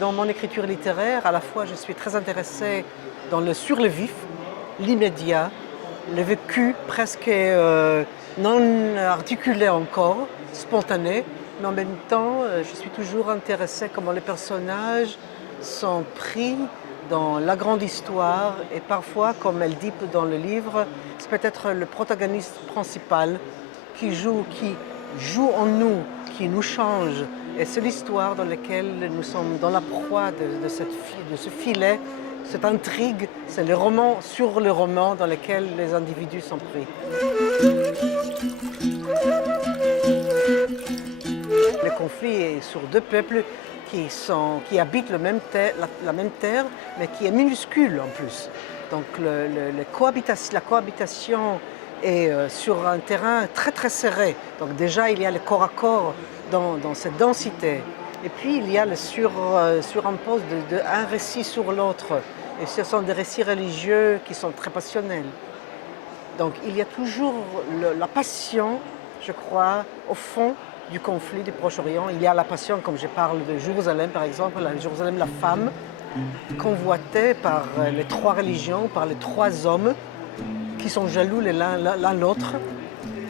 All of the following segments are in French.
dans mon écriture littéraire, à la fois je suis très intéressée dans le sur le vif, l'immédiat, le vécu presque non articulé encore, spontané, mais en même temps je suis toujours intéressée comment les personnages sont pris dans la grande histoire et parfois, comme elle dit dans le livre, c'est peut-être le protagoniste principal qui joue en nous, qui nous change. Et c'est l'histoire dans laquelle nous sommes dans la proie de ce filet, cette intrigue. C'est le roman sur le roman dans lequel les individus sont pris. Le conflit est sur deux peuples qui habitent la même terre, mais qui est minuscule en plus. Donc la cohabitation est sur un terrain très très serré. Donc déjà il y a le corps à corps dans cette densité. Et puis il y a le surimpose d'un récit sur l'autre. Et ce sont des récits religieux qui sont très passionnels. Donc il y a toujours la passion, je crois, au fond du conflit du Proche-Orient. Il y a la passion, comme je parle de Jérusalem par exemple, Jérusalem la femme, convoitée par les trois religions, par les trois hommes qui sont jaloux l'un l'autre.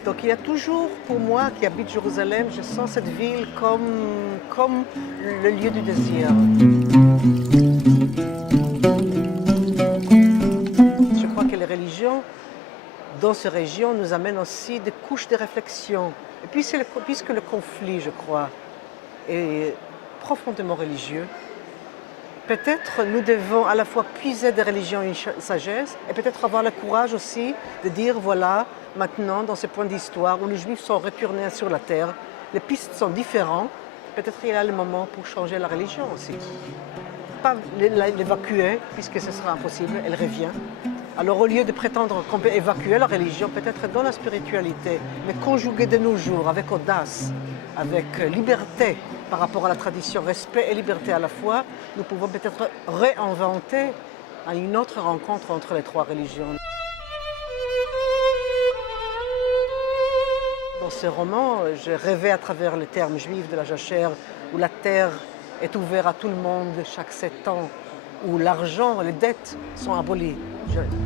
Donc il y a toujours, pour moi qui habite Jérusalem, je sens cette ville comme le lieu du désir. Je crois que les religions dans ces régions nous amènent aussi des couches de réflexion. Et puis puisque le conflit, je crois, est profondément religieux, peut-être nous devons à la fois puiser des religions une sagesse et peut-être avoir le courage aussi de dire voilà, maintenant dans ce point d'histoire où les Juifs sont retournés sur la terre, les pistes sont différentes, peut-être il y a le moment pour changer la religion aussi. Pas l'évacuer puisque ce sera impossible, elle revient. Alors au lieu de prétendre qu'on peut évacuer la religion, peut-être dans la spiritualité, mais conjuguée de nos jours avec audace, avec liberté par rapport à la tradition, respect et liberté à la fois, nous pouvons peut-être réinventer une autre rencontre entre les trois religions. Dans ce roman, je rêvais à travers le terme juif de la jachère, où la terre est ouverte à tout le monde chaque 7 ans, où l'argent, les dettes sont abolies.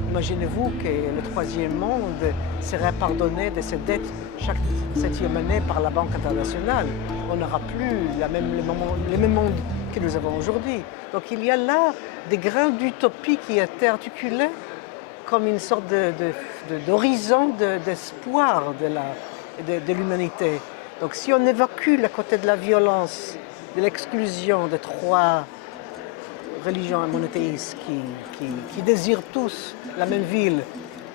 Imaginez-vous que le troisième monde serait pardonné de ses dettes chaque 7e année par la Banque internationale. On n'aura plus le même monde que nous avons aujourd'hui. Donc il y a là des grains d'utopie qui étaient articulés comme une sorte d'horizon d'espoir de l'humanité. Donc si on évacue le côté de la violence, de l'exclusion des trois religions monothéistes qui désirent tous la même ville,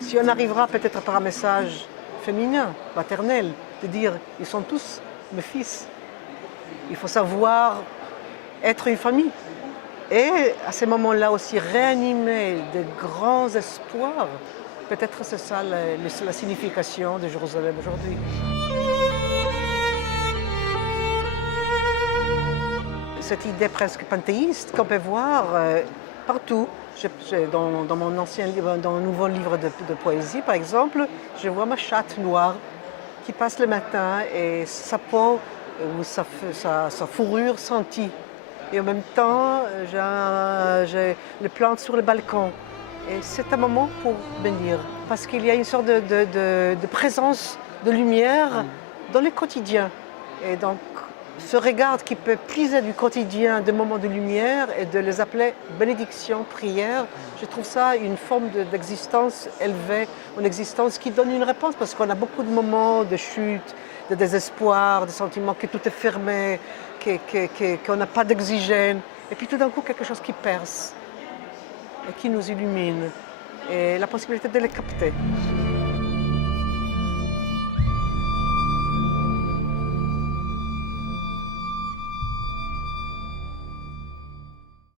si on arrivera peut-être par un message féminin, maternel, de dire ils sont tous mes fils, il faut savoir être une famille. Et à ce moment-là aussi réanimer de grands espoirs, peut-être c'est ça la signification de Jérusalem aujourd'hui. Cette idée presque panthéiste qu'on peut voir partout. Dans mon ancien livre, dans un nouveau livre de poésie, par exemple, je vois ma chatte noire qui passe le matin et sa peau ou sa fourrure sentie. Et en même temps, j'ai les plantes sur le balcon. Et c'est un moment pour bénir, parce qu'il y a une sorte de présence de lumière dans le quotidien. Et donc, ce regard qui peut puiser du quotidien des moments de lumière et de les appeler bénédiction, prière, je trouve ça une forme d'existence élevée, une existence qui donne une réponse, parce qu'on a beaucoup de moments de chute, de désespoir, de sentiments que tout est fermé, qu'on n'a pas d'oxygène, et puis tout d'un coup quelque chose qui perce et qui nous illumine, et la possibilité de les capter.